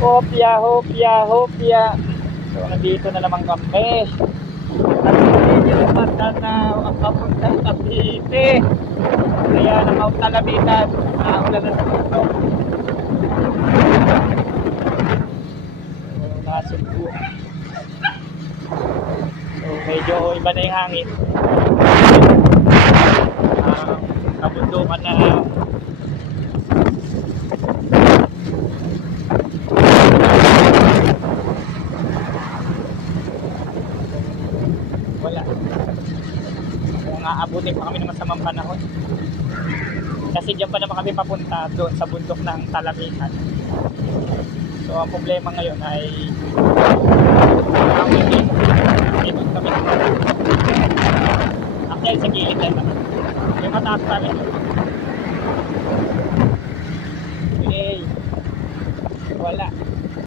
Hopya, hopya, hopya. So, nandito na naman kami. Hindi naman na na ang papuntang Cavite. Kaya na Mount Talamitan. Naulan na sa mundo. So, nasubo. So, medyo iba na yung hangin. Ah, kabundukan na wala. Kung aabutin pa kami ng masamang panahon. Kasi diyan pa naman kami papunta doon sa bundok ng Talamitan. So ang problema ngayon ay ang hindi ikot kami. Actually sa gilid lang naman. May mataas pa rin. Okay. Wala.